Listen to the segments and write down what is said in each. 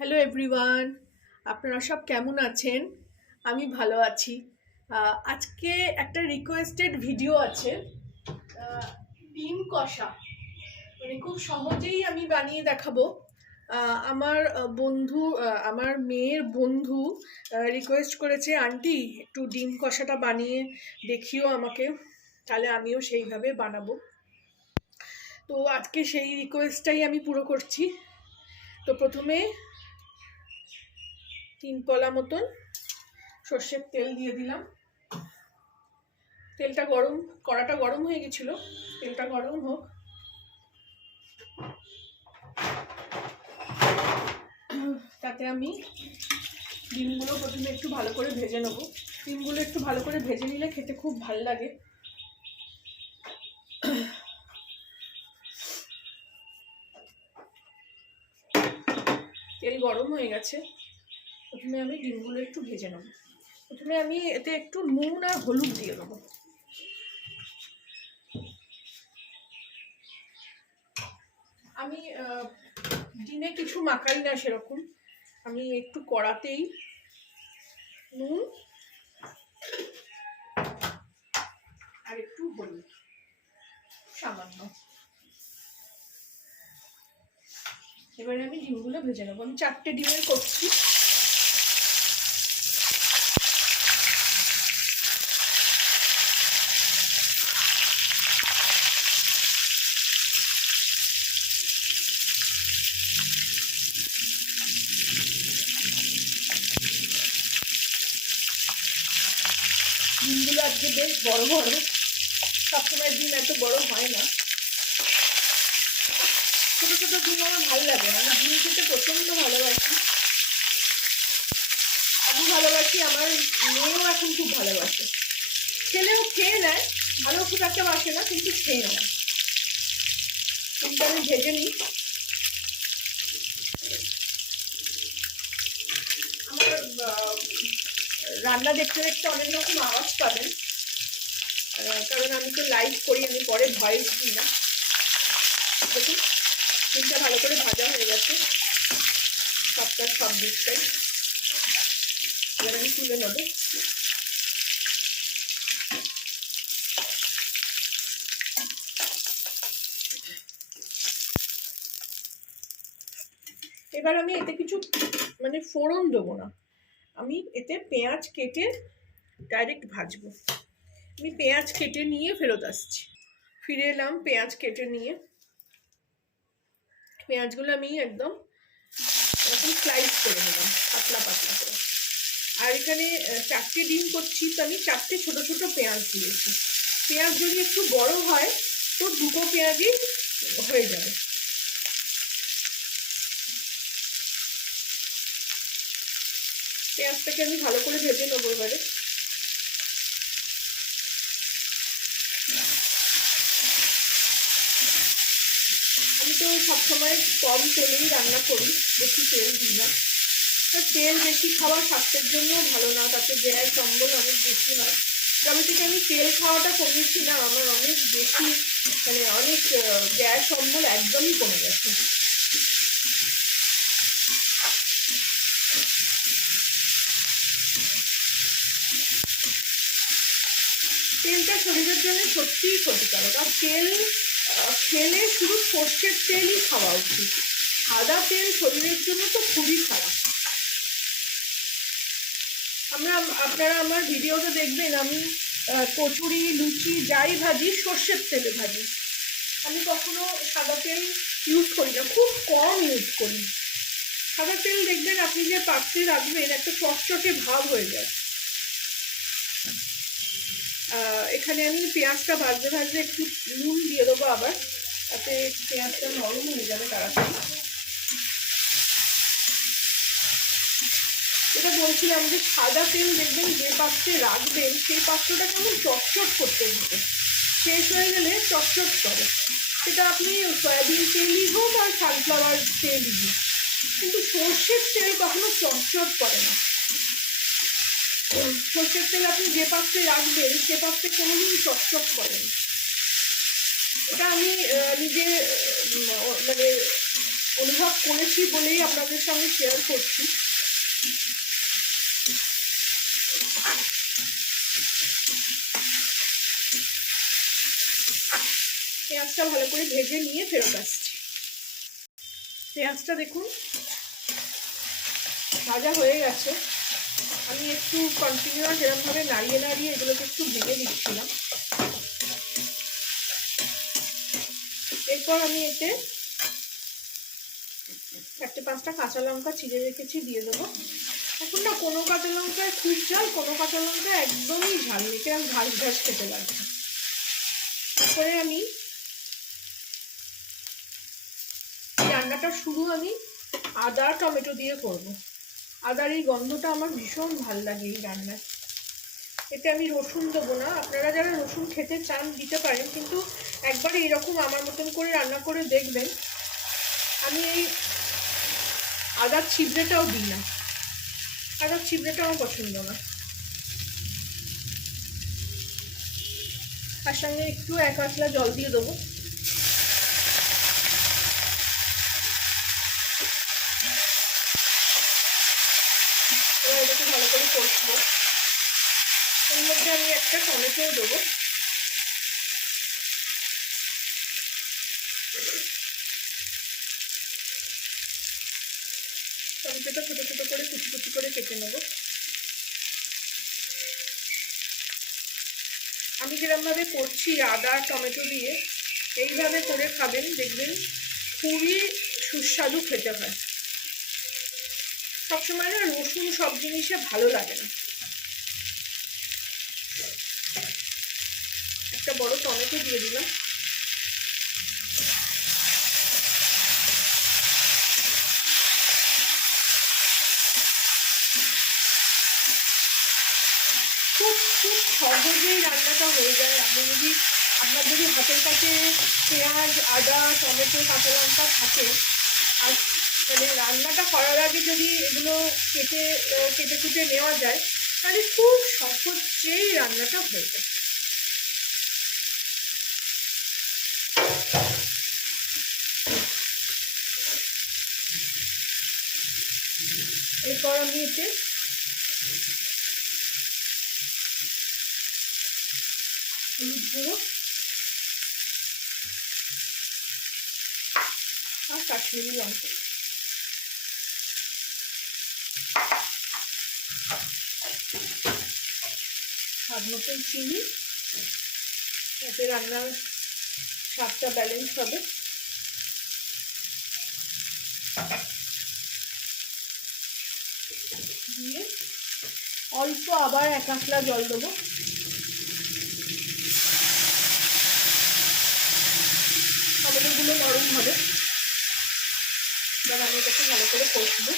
Hello everyone, আপনারা সব কেমন আছেন? আমি ভালো আছি। আজকে একটা রিকোয়েস্টেড ভিডিও আছে, ডিম কষা। মানে খুব সহজেই আমি বানিয়ে দেখাবো। আমার বন্ধু, আমার মেয়ের বন্ধু রিকোয়েস্ট করেছে, আন্টি একটু ডিম কষাটা বানিয়ে দেখিও আমাকে, তাহলে আমিও সেইভাবে বানাবো। তো আজকে সেই রিকোয়েস্টটাই আমি পুরো করছি। তো প্রথমে 3 পলা মতন সর্ষের তেল দিয়ে দিলাম। তেলটা গরম, কড়াটা গরম হয়ে গেছিল, তেলটা গরম হোক। তাতে আমি ডিমগুলো প্রথমে একটু ভালো করে ভেজে নেবো। ডিমগুলো একটু ভালো করে ভেজে নিলে খেতে খুব ভালো লাগে। তেল গরম হয়ে গেছে, প্রথমে আমি ডিমগুলো একটু ভেজে নেবো। প্রথমে আমি এতে একটু নুন আর হলুদ দিয়ে দেবো। আমি ডিমে কিছু মাখাই না সেরকম, আমি একটু কড়াতেই নুন আর একটু হলুদ সামান্য, এবারে আমি ডিমগুলো ভেজে নেবো। আমি 4টে ডিমের করছি। ডিমগুলো আজকে বেশ বড় বড়, সবসময় ডিম এত বড় হয় না। ছোট ছোট ডিম আমার ভালো লাগে, আমি ডিম খেতে প্রচন্ড ভালোবাসি। আমি ভালোবাসি, আমার মেয়েও এখন খুব ভালোবাসে। ছেলেও খেয়ে নেয়, ভালো খুব একটা বাসে না, কিন্তু খেয়ে নেয়। ডিমটা আমি ভেজে নিই। আমার রান্না দেখতে দেখতে অনেক রকম আওয়াজ পাবেন, কারণ আমি তো লাইভ করি, আমি পরে ভয়েস দিই না। দেখুন ডিমটা ভালো করে ভাজা হয়ে গেছে, সব দিকটাই। এবার আমি তুলে নেবো। এবার আমি এতে কিছু মানে ফোড়ন দেবো না, আমি এতে পেঁয়াজ কেটে ডাইরেক্ট ভাজবো। আমি পেঁয়াজ কেটে নিয়ে ফেরত আসছি। ফিরে এলাম পেঁয়াজ কেটে নিয়ে। পেঁয়াজগুলো আমি একদম এরকম স্লাইস করে নিলাম, পাতলা পাতলা করে। আর এখানে 4টে ডিম করছি, তো আমি 4টে ছোট ছোট পেঁয়াজ দিয়েছি। পেঁয়াজ যদি একটু বড় হয় তো 2টো পেঁয়াজই হয়ে যাবে। পেঁয়াজটাকে আমি ভালো করে ভেজে নেবো এবারে। আমি তো সবসময় কম তেলেই রান্না করি, বেশি তেল দিই না। তেল বেশি খাওয়া স্বাস্থ্যের জন্য ভালো না, তাতে গ্যাস অম্বল অনেক বেশি হয়। তবে থেকে আমি তেল খাওয়াটা কমিয়েছি না, আমার অনেক বেশি মানে অনেক গ্যাস অম্বল একদমই কমে গেছে। তেলটা শরীরের জন্য সত্যিই ক্ষতিকারক, আর তেল খেলে শুধু সর্ষের তেলই খাওয়া উচিত। সাদা তেল শরীরের জন্য তো খুবই খারাপ। আপনারা আমার ভিডিওতে দেখবেন আমি কচুরি লুচি যাই ভাজি সর্ষের তেলে ভাজি, আমি কখনো সাদা তেল ইউজ করি না, খুব কম ইউজ করি। সাদা তেল দেখবেন আপনি যে পাত্রে রাখবেন একটা চটচটে ভাব হয়ে যায়। এখানে আমি পেঁয়াজটা ভাজতে ভাজতে একটু নুন দিয়ে দেবো আবার, তাতে পেঁয়াজটা নরম হয়ে যাবে তাড়াতাড়ি। এটা বলছিলাম যে সাদা তেল দেখবেন যে পাত্রে রাখবেন সেই পাত্রটা কেমন চটচট করতে হবে, শেষ হয়ে গেলে চটচট করে। সেটা আপনি সয়াবিন তেলই হোক আর সানফ্লাওয়ার তেলই হোক, কিন্তু সর্ষের তেল কখনো চটচট করে না। সর্ষের তেল আপনি যে পাত্রে রাখবেন সে পাত্রে কোনোদিন চটচট করে না। এটা আমি নিজে মানে অনুভব করেছি বলেই আপনাদের সঙ্গে শেয়ার করছি। পেঁয়াজটা ভালো করে ভেজে নিয়ে ফেরত আসছি। পেঁয়াজটা দেখুন ভাজা হয়ে গেছে। আমি একটু কন্টিনিউয়াস এরকমভাবে নাড়িয়ে নাড়িয়ে এগুলোকে একটু ভেজে দিচ্ছিলাম। এরপর আমি এতে 4-5টা কাঁচা লঙ্কা চিড়ে রেখেছি দিয়ে দেবো। এখন না কোনো কাঁচা লঙ্কায় খুব ঝাল, কোনো কাঁচা লঙ্কায় একদমই ঝাল নেই, কিরকম ঘাস ঘাস খেতে লাগছে। তারপরে আমি এই রান্নাটা শুরু আমি আদা টমেটো দিয়ে করব। আদার এই গন্ধটা আমার ভীষণ ভাল লাগে এই রান্নায়। এতে আমি রসুন দেবো না, আপনারা যারা রসুন খেতে চান দিতে পারেন, কিন্তু একবার এইরকম আমার মতন করে রান্না করে দেখবেন। আমি এই আদার ছিবড়েটাও দিই না, আদার ছিবড়েটা আমার পছন্দ না। তার সঙ্গে একটু 1 কাতলা জল দিয়ে দেবো। এবার এটাকে ভালো করে কষবো। এর মধ্যে আমি একটা টমেটোও দেবো। টমেটোটা ছোটো ছোটো করে কুচি কুচি করে কেটে নেবো। আমি যেরকমভাবে করছি আদা টমেটো দিয়ে, এইভাবে করে খাবেন, দেখবেন খুবই সুস্বাদু খেতে হয়। সবসময় না রসুন সব জিনিসে ভালো লাগে না। একটা বড় টমেটো দিয়ে দিলাম। খুব খুব সহজেই রান্নাটা হয়ে যায়। আপনার যদি হাতের কাছে পেঁয়াজ আদা টমেটো কাঁচা লঙ্কা থাকে, আর মানে রান্নাটা করার আগে যদি এগুলো কেটে কুটে নেওয়া যায়, তাহলে খুব সহজেই রান্নাটা হয়ে যায়। এরপর আমি এতে হলুদ গুঁড়ো আর কাশ্মীরি লঙ্কা, স্বাদ মতন চিনি, এতে রান্নার স্বাদটা ব্যালেন্স হবে। দিয়ে অল্প আবার 1 কাতলা জল দেবো। টমেটোগুলো নরম হবে। এবার আমি এটাকে ভালো করে কষবো।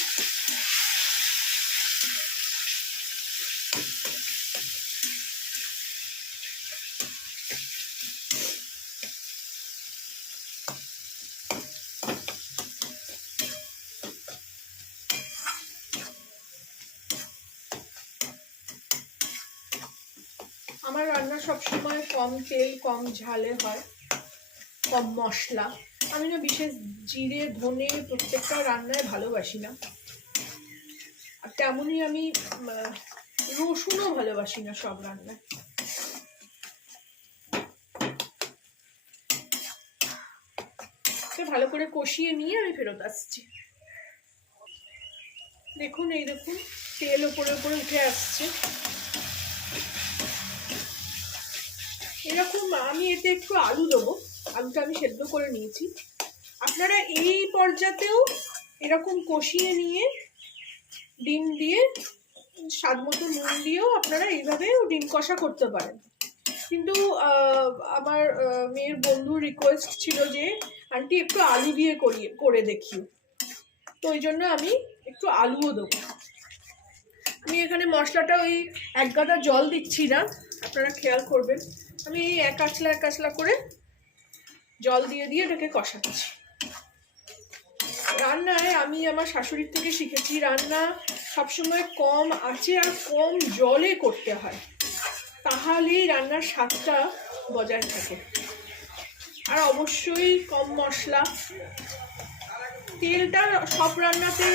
আমার রান্না সবসময় কম তেল কম ঝালে হয়, কম মশলা। আমি না বিশেষ জিরে ধনে প্রত্যেকটা রান্নায় ভালোবাসি না, আর তেমনই আমি রসুনও ভালোবাসি না সব রান্নায়। ভালো করে কষিয়ে নিয়ে আমি ফেরত আসছি। দেখুন এই দেখুন তেল ওপরে ওপরে উঠে আসছে। এরকম আমি এতে একটু আলু দেবো, আলুটা আমি সেদ্ধ করে নিয়েছি। আপনারা এই পর্যাতেও এরকম কষিয়ে নিয়ে ডিম দিয়ে স্বাদ মতো নুন দিয়েও আপনারা এইভাবেও ডিম কষা করতে পারেন। কিন্তু আমার মেয়ের বন্ধুর রিকোয়েস্ট ছিল যে আন্টি একটু আলু দিয়ে করে দেখিও, তো ওই জন্য আমি একটু আলুও দেবো। আমি এখানে মশলাটা ওই 1 গাদা জল দিচ্ছি না, আপনারা খেয়াল করবেন। আমি এই 1 কাতলা করে জল দিয়ে দিয়ে এটাকে কষাচ্ছি। রান্নায় আমি আমার শাশুড়ির থেকে শিখেছি রান্না সবসময় কম আঁচে আর কম জলে করতে হয়, তাহলেই রান্নার স্বাদটা বজায় থাকে। আর অবশ্যই কম মশলা, তেলটা সব রান্নাতে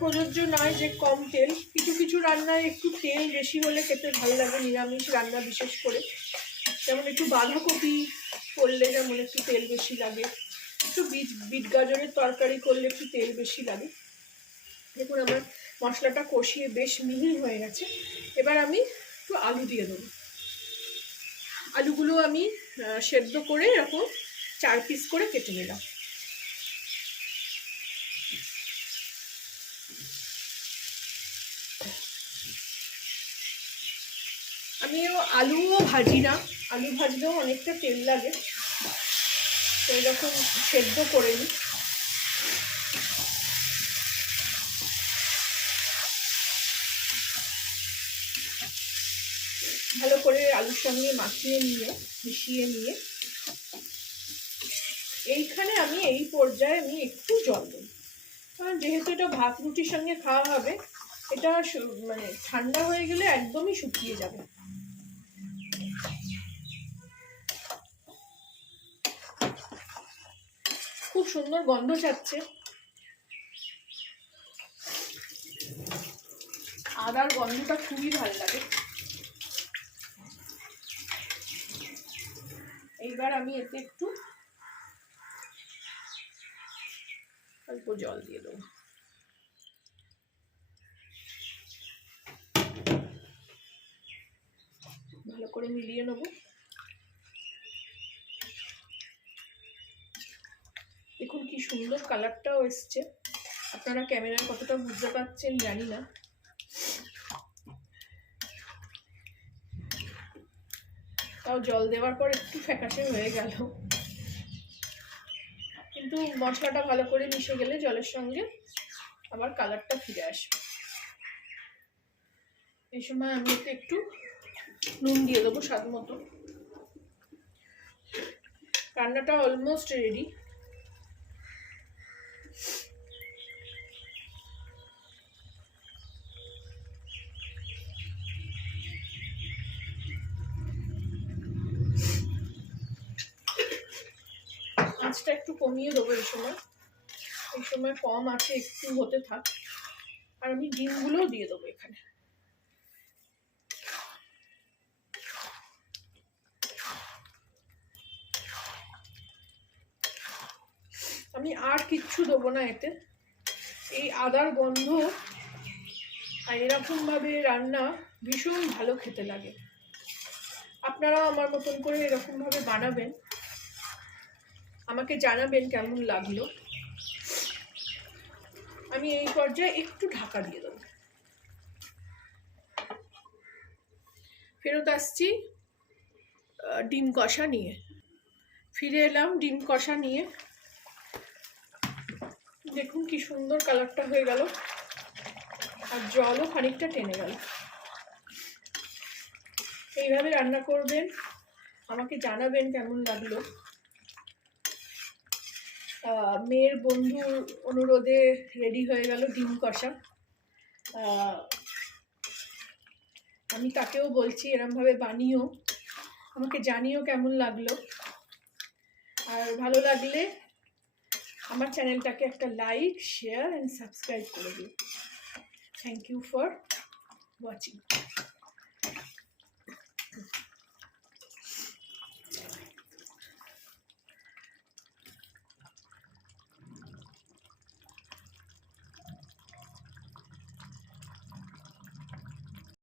প্রযোজ্য নয় যে কম তেল, কিছু কিছু রান্নায় একটু তেল বেশি হলে খেতে ভালো লাগে, নিরামিষ রান্না বিশেষ করে। যেমন একটু বাঁধাকপি করলে যেমন একটু তেল বেশি লাগে, একটু বিট গাজরের তরকারি করলে একটু তেল বেশি লাগে। দেখুন আমার মশলাটা কষিয়ে বেশ মিহি হয়ে গেছে। এবার আমি একটু আলু দিয়ে দেবো। আলুগুলো আমি সেদ্ধ করে এরকম 4 পিস করে কেটে নিলাম। আমিও আলুও ভাজি না, আলু ভাজলেও অনেকটা তেল লাগে, তো এরকম সেদ্ধ করে নিই। ভালো করে আলুর সঙ্গে মিশিয়ে নিয়ে এইখানে আমি এই পর্যায়ে আমি একটু জল দেব, কারণ যেহেতু এটা ভাত রুটির সঙ্গে খাওয়া হবে, এটা মানে ঠান্ডা হয়ে গেলে একদমই শুকিয়ে যাবে। খুব সুন্দর গন্ধ ছাড়ছে, আদার গন্ধটা খুবই ভালো লাগে। এইবার আমি এতে একটু অল্প জল দিয়ে দেবো। ভালো করে মিলিয়ে নেব। দেখুন কি সুন্দর কালারটাও এসছে, আপনারা ক্যামেরায় কতটা বুঝতে পারছেন জানি না। তাও জল দেওয়ার পর একটু ফ্যাকাশে হয়ে গেল, কিন্তু মশলাটা ভালো করে মিশে গেলে জলের সঙ্গে আবার কালারটা ফিরে আসবে। এই সময় আমি এতে একটু নুন দিয়ে দেবো স্বাদ মতো। রান্নাটা অলমোস্ট রেডি। আঁচটা একটু কমিয়ে দেবো এই সময় কম আছে, একটু হতে থাক। আর আমি ডিমগুলোও দিয়ে দেবো এখানে। আমি আর কিচ্ছু দেবো না এতে। এই আদার গন্ধ আর এরকম ভাবে রান্না ভীষণ ভালো খেতে লাগে। আপনারাও আমার মতন করে এরকম ভাবে বানাবেন, আমাকে জানাবেন কেমন লাগলো। আমি এই পর্যায়ে একটু ঢাকা দিয়ে দেবো। ফেরত আসছি ডিম কষা নিয়ে। ফিরে এলাম ডিম কষা নিয়ে। দেখুন কি সুন্দর কালারটা হয়ে গেল, আর জলও খানিকটা টেনে গেল। এইভাবে রান্না করবেন, আমাকে জানাবেন কেমন লাগলো। মেয়ের বন্ধুর অনুরোধে রেডি হয়ে গেল ডিম কষা। আমি তাকেও বলছি এরমভাবে বানিও, আমাকে জানিও কেমন লাগলো। আর ভালো লাগলে আমার চ্যানেলটাকে একটা লাইক, শেয়ার অ্যান্ড সাবস্ক্রাইব করে দিও। Thank you for watching.